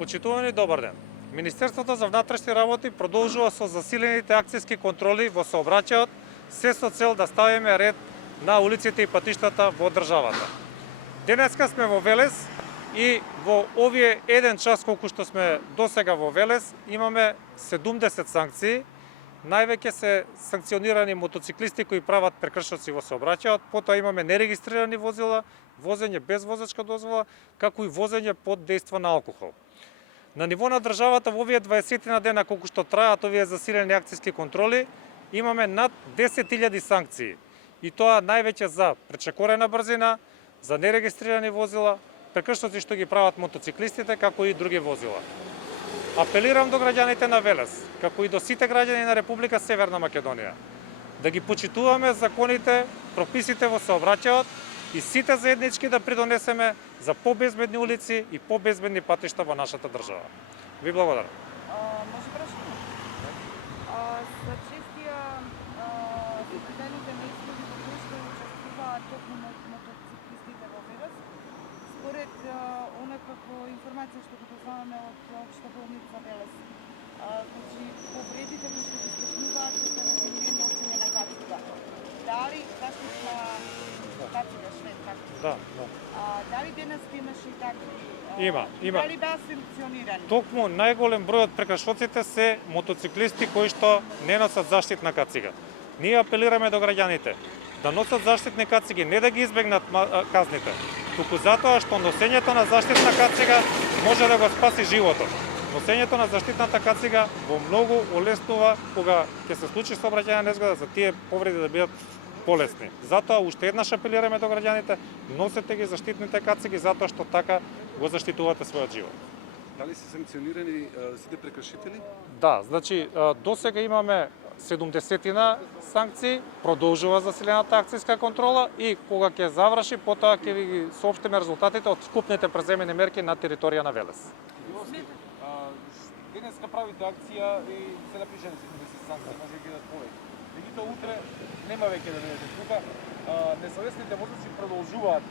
Почитувани, добар ден. Министерството за внатрешни работи продолжува со засилените акцијски контроли во сообраќајот, се со цел да ставиме ред на улиците и патиштата во државата. Денеска сме во Велес и во овие 1 час колку што сме досега во Велес имаме 70 санкции. Највеќе се санкционирани мотоциклисти кои прават прекршоци во сообраќајот, потоа имаме нерегистрирани возила, возење без возачка дозвола, како и возење под дејство на алкохол. На ниво на државата во овие 20 на дена колку што траат овие засилени акцијски контроли, имаме над 10.000 санкции. И тоа највеќе за пречекорена брзина, за нерегистрирани возила, прекршоци што ги прават мотоциклистите, како и други возила. Апелирам до граѓаните на Велес, како и до сите граѓани на Република Северна Македонија, да ги почитуваме законите, прописите во сообраќајот и сите заеднички да придонесеме за побезбедни улици и побезбедни патишта во нашата држава. Ви благодарам. Може прашање? За честија запитаните неисходи во кои што учествуваат токму мотоциклистите во Велес, според она како информација што го дознаваме од Општа болница Велес, значи повредите кои што ги стекнуваат се заради неносење на кацига. Дали заштитна кацига, швед, како? Да. Дали денес имаше и такви? Има. Дали беа санкционирани? Токму најголем број од прекршоците се мотоциклисти кои што не носат заштитна кацига. Ние апелираме до граѓаните да носат заштитни кациги, не да ги избегнат казните, туку затоа што носењето на заштитна кацига може да го спаси животот. Носењето на заштитната кацига во многу олеснува кога ќе се случи сообраќајна незгода за тие повреди да бидат полесни. Затоа уште еднаш апелираме до граѓаните, носете ги заштитните кациги затоа што така го заштитувате својот живот. Дали се санкционирани сите прекршители? Да, значи досега имаме 70 санкции, продолжува засилената акцијска контрола и кога ќе заврши, потоа ќе ви ги соопштиме резултатите од скупните преземени мерки на територија на Велес. Денеска правите акција и се напишани 70 санкции, може да бидат повеќе. Меѓутоа утре нема веќе да бидете тука. Несовесните возачи продолжуваат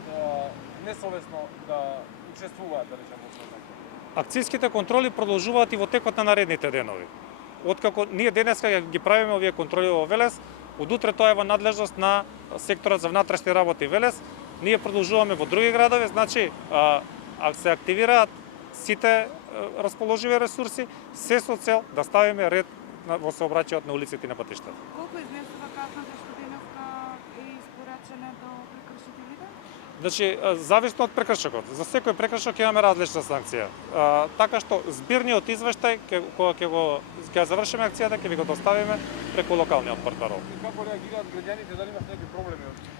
несовесно да учествуваат, да речеме, во сообраќајот. Акцијските контроли продолжуваат и во текот на наредните денови. Откако ние денеска ги правиме овие контроли во Велес, од утре тоа е во надлежност на секторот за внатрешни работи Велес. Ние продолжуваме во други градови, значи се активираат сите расположиви ресурси, се со цел да ставиме ред во сообраќајот на улиците и на патиштата. Колку изнесува казната што денеска е испорачена до прекршителите? Значи, зависно од прекршокот. За секој прекршок имаме различна санкција. Така што збирниот извештај кога ќе завршиме акцијата ќе ви го доставиме преку локалниот портparol. И како реагираат граѓаните, дали имат некои проблеми од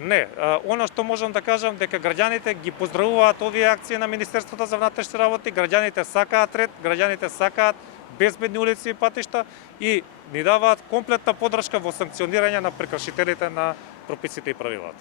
Не, оно што можам да кажам дека граѓаните ги поздравуваат овие акции на Министерството за внатрешни работи, граѓаните сакаат ред, граѓаните сакаат безбедни улици и патишта и ни даваат комплетна поддршка во санкционирање на прекршителите на прописите и правилата.